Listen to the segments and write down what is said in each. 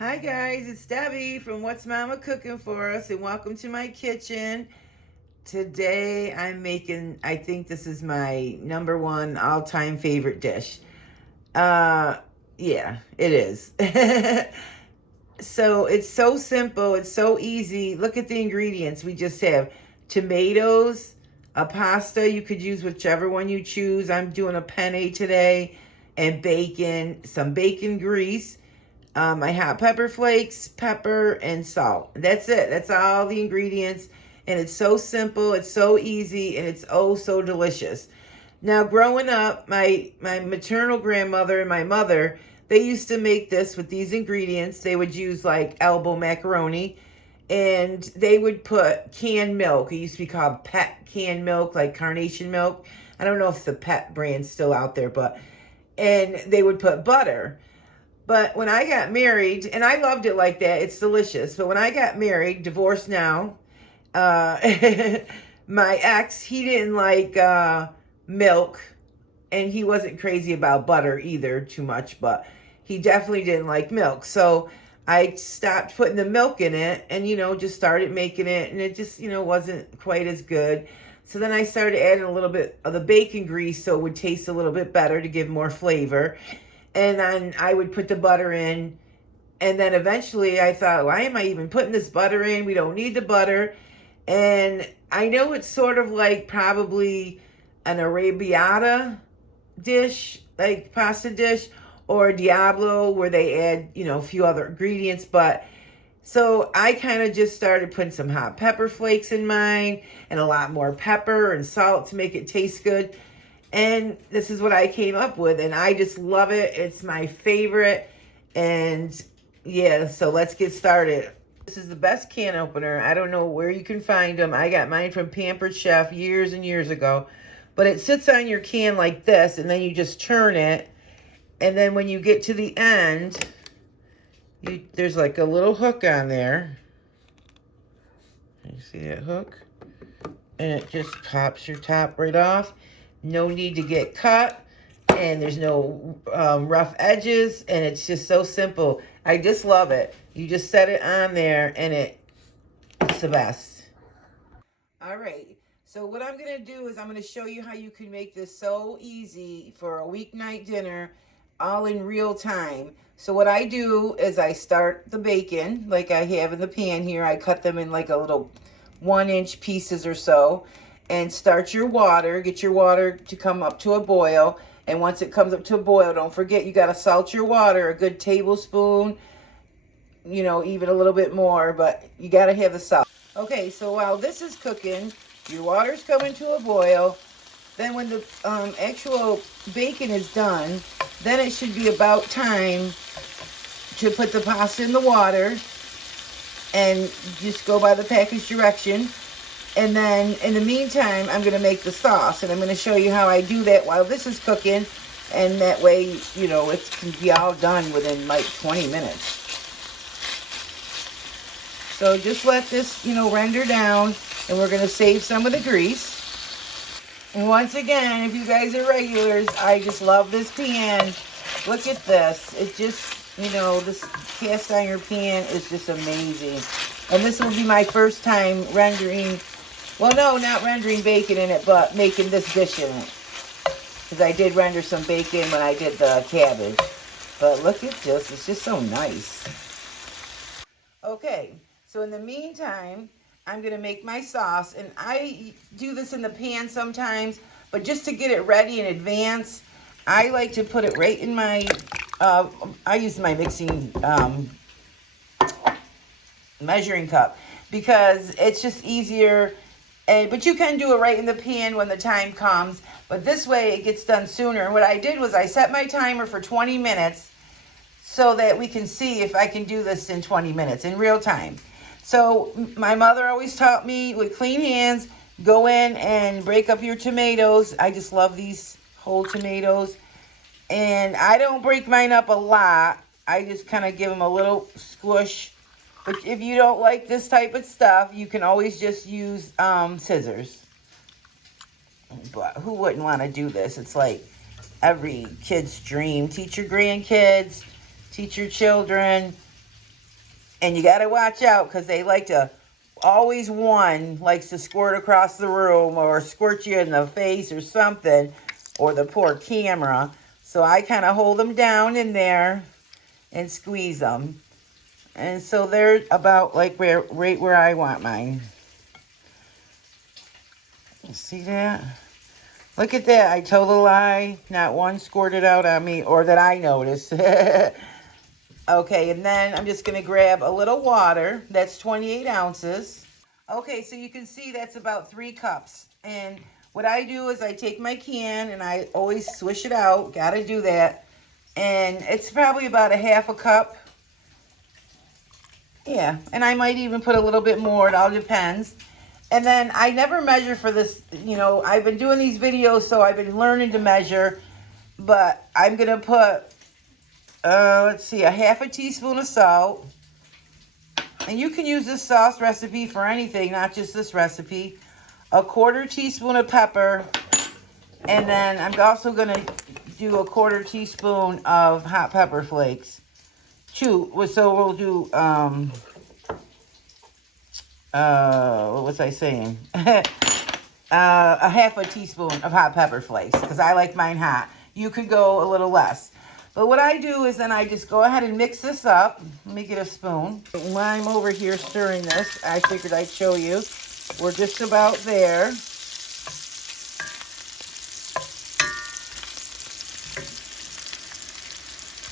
Hi guys, it's Debbie from What's Mama Cooking For Us, and welcome to my kitchen. Today I'm making, I think this is my number one all-time favorite dish. Uh, yeah, it is. So it's so simple, it's so easy. Look at the ingredients. We just have tomatoes, a pasta. You could use whichever one you choose. I'm doing a penne today, and bacon, some bacon grease. I have pepper flakes, pepper, and salt. That's it. That's all the ingredients. And it's so simple, it's so easy, and it's oh so delicious. Now, growing up, my maternal grandmother and my mother, they used to make this with these ingredients. They would use like elbow macaroni, and they would put canned milk. It used to be called Pet canned milk, like carnation milk. I don't know if the Pet brand's still out there, and they would put butter. But when I got married, and I loved it like that, it's delicious. But when I got married, divorced now, uh, my ex, he didn't like milk, and he wasn't crazy about butter either too much, but he definitely didn't like milk. So I stopped putting the milk in it and, just started making it, and it just, wasn't quite as good. So then I started adding a little bit of the bacon grease so it would taste a little bit better to give more flavor. And then I would put the butter in. And then eventually I thought, why am I even putting this butter in? We don't need the butter. And I know it's sort of like probably an arrabbiata dish, like pasta dish, or Diablo, where they add, a few other ingredients. But so I kind of just started putting some hot pepper flakes in mine and a lot more pepper and salt to make it taste good. And this is what I came up with, and I just love it. It's my favorite. And yeah, so let's get started. This is the best can opener. I don't know where you can find them. I got mine from Pampered Chef years and years ago. But it sits on your can like this, and then you just turn it. And then when you get to the end, there's like a little hook on there. You see that hook? And it just pops your top right off. No need to get cut, and there's no rough edges, and it's just so simple. I just love it. You just set it on there, and it's the best. All right, so what I'm going to do is I'm going to show you how you can make this so easy for a weeknight dinner, all in real time. So what I do is I start the bacon like I have in the pan here. I cut them in like a little 1-inch pieces or so. And start your water. Get your water to come up to a boil. And once it comes up to a boil, don't forget you got to salt your water a good tablespoon, even a little bit more, but you got to have the salt. Okay, so while this is cooking, your water's coming to a boil. Then when the actual bacon is done, then it should be about time to put the pasta in the water and just go by the package direction. And then in the meantime, I'm going to make the sauce, and I'm going to show you how I do that while this is cooking. And that way, it can be all done within like 20 minutes. So just let this, render down, and we're going to save some of the grease. And once again, if you guys are regulars, I just love this pan. Look at this. It just, this cast iron pan is just amazing. And this will be my first time rendering. Well, no, not rendering bacon in it, but making this dish in it. Because I did render some bacon when I did the cabbage. But look at this. It's just so nice. Okay, so in the meantime, I'm going to make my sauce. And I do this in the pan sometimes. But just to get it ready in advance, I like to put it right in my... I use my mixing measuring cup. Because it's just easier... But you can do it right in the pan when the time comes. But this way it gets done sooner. And what I did was I set my timer for 20 minutes so that we can see if I can do this in 20 minutes in real time. So my mother always taught me with clean hands, go in and break up your tomatoes. I just love these whole tomatoes. And I don't break mine up a lot. I just kind of give them a little squish. But if you don't like this type of stuff, you can always just use scissors. But who wouldn't want to do this? It's like every kid's dream. Teach your grandkids, teach your children. And you got to watch out because they like to, always one likes to squirt across the room or squirt you in the face or something, or the poor camera. So I kind of hold them down in there and squeeze them. And so they're about like right where I want mine. See that? Look at that. I told a lie. Not one squirted out on me, or that I noticed. Okay, and then I'm just going to grab a little water. That's 28 ounces. Okay, so you can see that's about 3 cups. And what I do is I take my can and I always swish it out. Got to do that. And it's probably about a half a cup. Yeah, and I might even put a little bit more. It all depends. And then I never measure for this. You know, I've been doing these videos, so I've been learning to measure. But I'm going to put, let's see, a half a teaspoon of salt. And you can use this sauce recipe for anything, not just this recipe. A 1/4 teaspoon of pepper. And then I'm also going to do a 1/4 teaspoon of hot pepper flakes. So we'll do, what was I saying? A half a teaspoon of hot pepper flakes, because I like mine hot. You could go a little less. But what I do is then I just go ahead and mix this up. Let me get a spoon. While I'm over here stirring this, I figured I'd show you. We're just about there.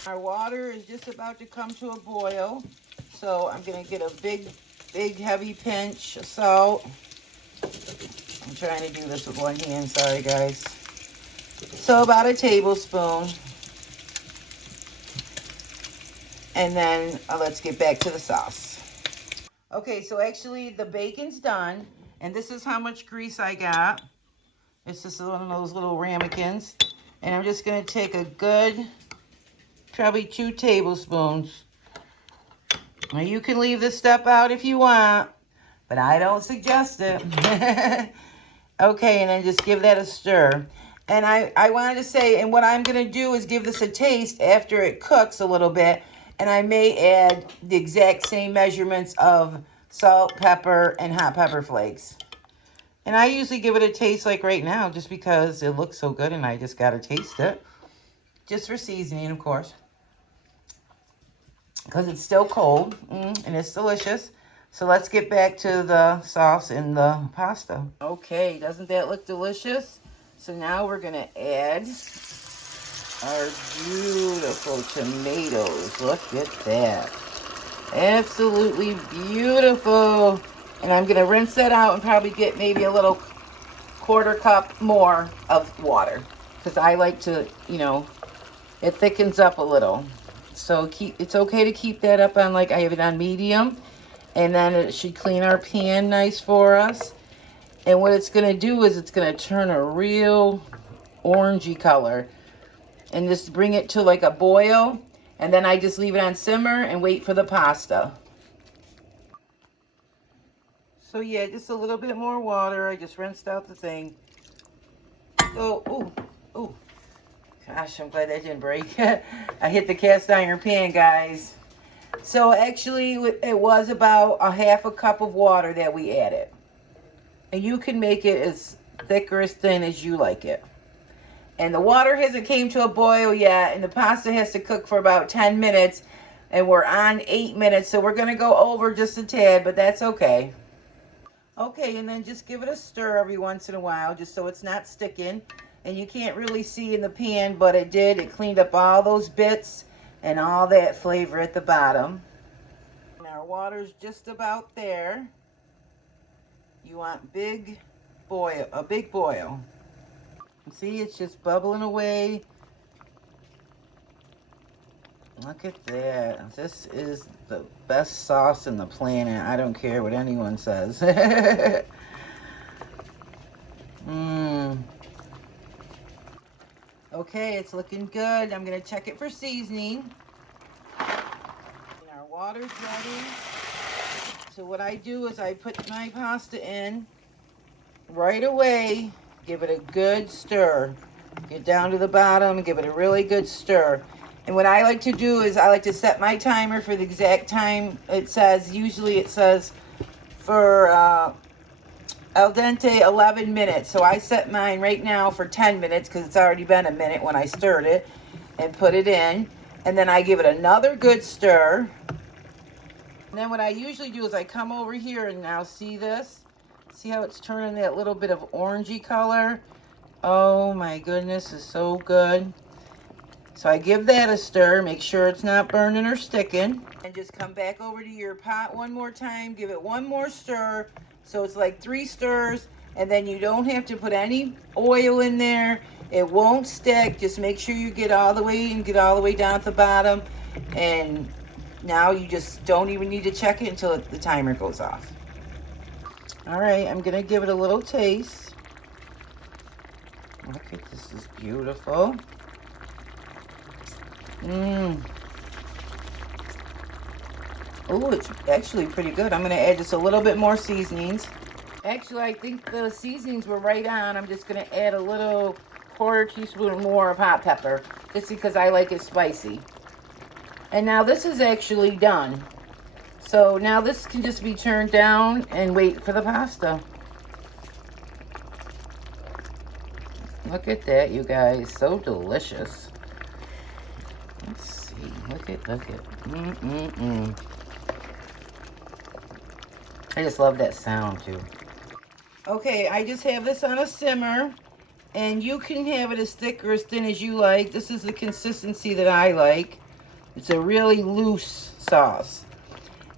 Our water is just about to come to a boil. So I'm going to get a big heavy pinch of salt. I'm trying to do this with one hand. Sorry, guys. So about a tablespoon. And then let's get back to the sauce. Okay, so actually the bacon's done. And this is how much grease I got. It's just one of those little ramekins. And I'm just going to take a good, probably 2 tablespoons. Now you can leave this step out if you want, but I don't suggest it. Okay, and then just give that a stir. And I wanted to say, and what I'm going to do is give this a taste after it cooks a little bit. And I may add the exact same measurements of salt, pepper, and hot pepper flakes. And I usually give it a taste like right now just because it looks so good and I just got to taste it. Just for seasoning, of course. Because it's still cold and it's delicious. So let's get back to the sauce and the pasta. Okay, doesn't that look delicious? So now we're going to add our beautiful tomatoes. Look at that. Absolutely beautiful. And I'm going to rinse that out and probably get maybe a little 1/4 cup more of water. Because I like to, you know, it thickens up a little. So it's okay to keep that up on, like, I have it on medium. And then it should clean our pan nice for us. And what it's going to do is it's going to turn a real orangey color. And just bring it to like a boil. And then I just leave it on simmer and wait for the pasta. So yeah, just a little bit more water. I just rinsed out the thing. So, ooh. Gosh, I'm glad that didn't break. I hit the cast iron pan, guys. So actually, it was about a half a cup of water that we added. And you can make it as thick or as thin as you like it. And the water hasn't came to a boil yet. And the pasta has to cook for about 10 minutes. And we're on 8 minutes. So we're going to go over just a tad, but that's okay. Okay, and then just give it a stir every once in a while, just so it's not sticking. And you can't really see in the pan, but it did. It cleaned up all those bits and all that flavor at the bottom. And our water's just about there. You want a big boil. See, it's just bubbling away. Look at that. This is the best sauce in the planet. I don't care what anyone says. Okay, it's looking good. I'm going to check it for seasoning. And our water's ready. So what I do is I put my pasta in right away. Give it a good stir. Get down to the bottom and give it a really good stir. And what I like to do is I like to set my timer for the exact time it says. Usually it says for al dente 11 minutes. So I set mine right now for 10 minutes because it's already been a minute when I stirred it and put it in. And then I give it another good stir. And then what I usually do is I come over here and now see this. See how it's turning that little bit of orangey color? Oh my goodness, it's so good. So I give that a stir, make sure it's not burning or sticking. And just come back over to your pot one more time, give it one more stir. So it's like 3 stirs, and then you don't have to put any oil in there. It won't stick. Just make sure you get all the way and get all the way down at the bottom. And now you just don't even need to check it until the timer goes off. All right, I'm gonna give it a little taste. Look at this, is beautiful. Oh, it's actually pretty good. I'm going to add just a little bit more seasonings. Actually, I think the seasonings were right on. I'm just going to add a little 1/4 teaspoon more of hot pepper, just because I like it spicy. And now this is actually done. So now this can just be turned down and wait for the pasta. Look at that, you guys. So delicious. Let's see. Look at. I just love that sound too. Okay, I just have this on a simmer, and you can have it as thick or as thin as you like. This is the consistency that I like. It's a really loose sauce.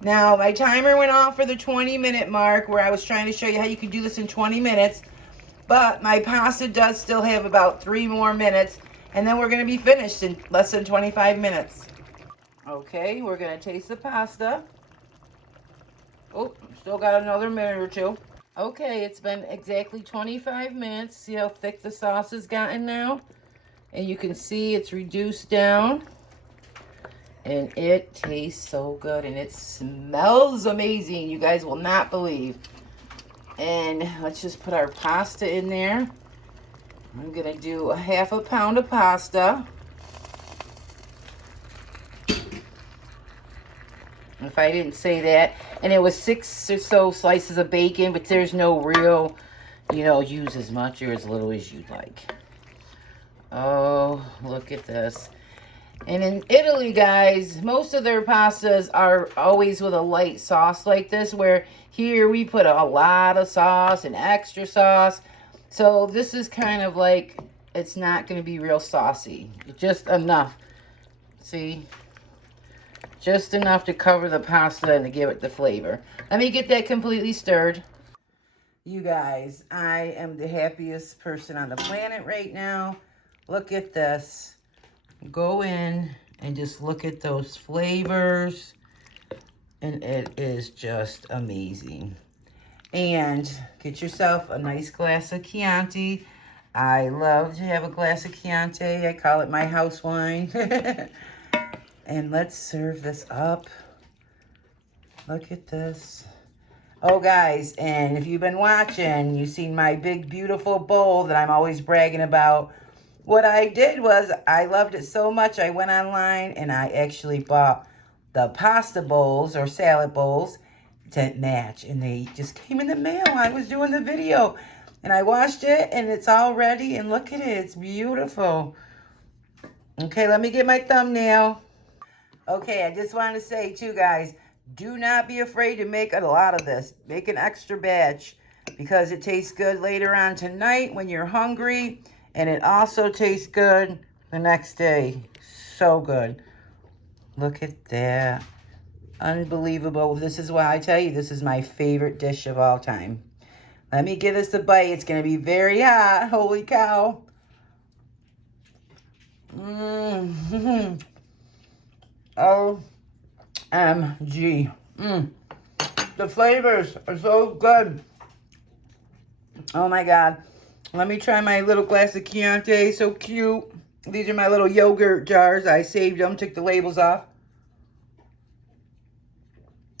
Now, my timer went off for the 20-minute mark, where I was trying to show you how you could do this in 20 minutes. But my pasta does still have about 3 more minutes, and then we're going to be finished in less than 25 minutes. Okay, we're going to taste the pasta. Oh, still got another minute or two. Okay, it's been exactly 25 minutes. See how thick the sauce has gotten now? And you can see it's reduced down. And it tastes so good, and it smells amazing. You guys will not believe. And let's just put our pasta in there. I'm going to do a 1/2 pound of pasta. If I didn't say that. And it was 6 or so slices of bacon, but there's no real, use as much or as little as you'd like. Oh, look at this. And in Italy, guys, most of their pastas are always with a light sauce like this, where here we put a lot of sauce and extra sauce. So this is kind of like, it's not going to be real saucy. Just enough. See? Just enough to cover the pasta and to give it the flavor. Let me get that completely stirred. You guys, I am the happiest person on the planet right now. Look at this. Go in and just look at those flavors. And it is just amazing. And get yourself a nice glass of Chianti. I love to have a glass of Chianti. I call it my house wine. And let's serve this up. Look at this. Oh, guys, and if you've been watching, you've seen my big, beautiful bowl that I'm always bragging about. What I did was, I loved it so much, I went online and I actually bought the pasta bowls or salad bowls to match. And they just came in the mail. I was doing the video. And I washed it, and it's all ready. And look at it. It's beautiful. Okay, let me get my thumbnail. Okay, I just wanted to say, too, guys, do not be afraid to make a lot of this. Make an extra batch because it tastes good later on tonight when you're hungry. And it also tastes good the next day. So good. Look at that. Unbelievable. This is why I tell you, this is my favorite dish of all time. Let me give this a bite. It's going to be very hot. Holy cow. OMG. The flavors are so good. Oh my God. Let me try my little glass of Chianti. So cute. These are my little yogurt jars. I saved them, took the labels off.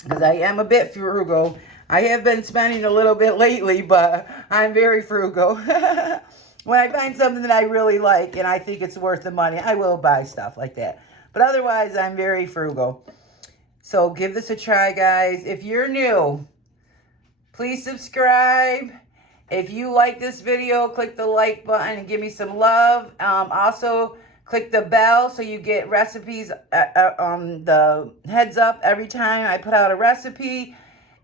Because I am a bit frugal. I have been spending a little bit lately, but I'm very frugal. When I find something that I really like and I think it's worth the money, I will buy stuff like that. But otherwise, I'm very frugal. So give this a try, guys. If you're new, please subscribe. If you like this video, click the like button and give me some love. Also, click the bell so you get recipes on the heads up every time I put out a recipe.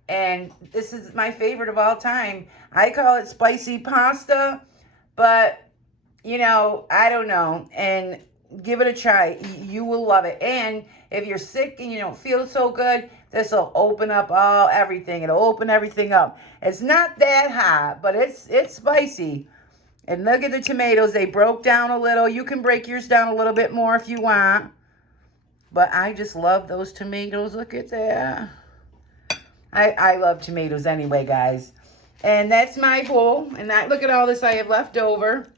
And this is my favorite of all time. I call it spicy pasta, but, you know, I don't know. And give it a try. You will love it. And if you're sick and you don't feel so good, this will open up everything. It'll open everything up. It's not that hot, but it's spicy. And look at the tomatoes. They broke down a little. You can break yours down a little bit more if you want. But I just love those tomatoes. Look at that. I love tomatoes anyway, guys. And that's my bowl. And look at all this I have left over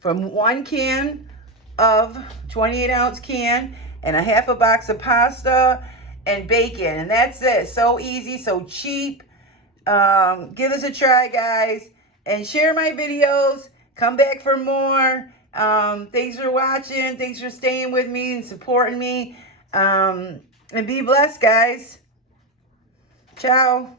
from 1 can of 28-ounce can and a half a box of pasta and bacon. And that's it. So easy, so cheap. Give this a try, guys. And share my videos. Come back for more. Thanks for watching. Thanks for staying with me and supporting me. And be blessed, guys. Ciao.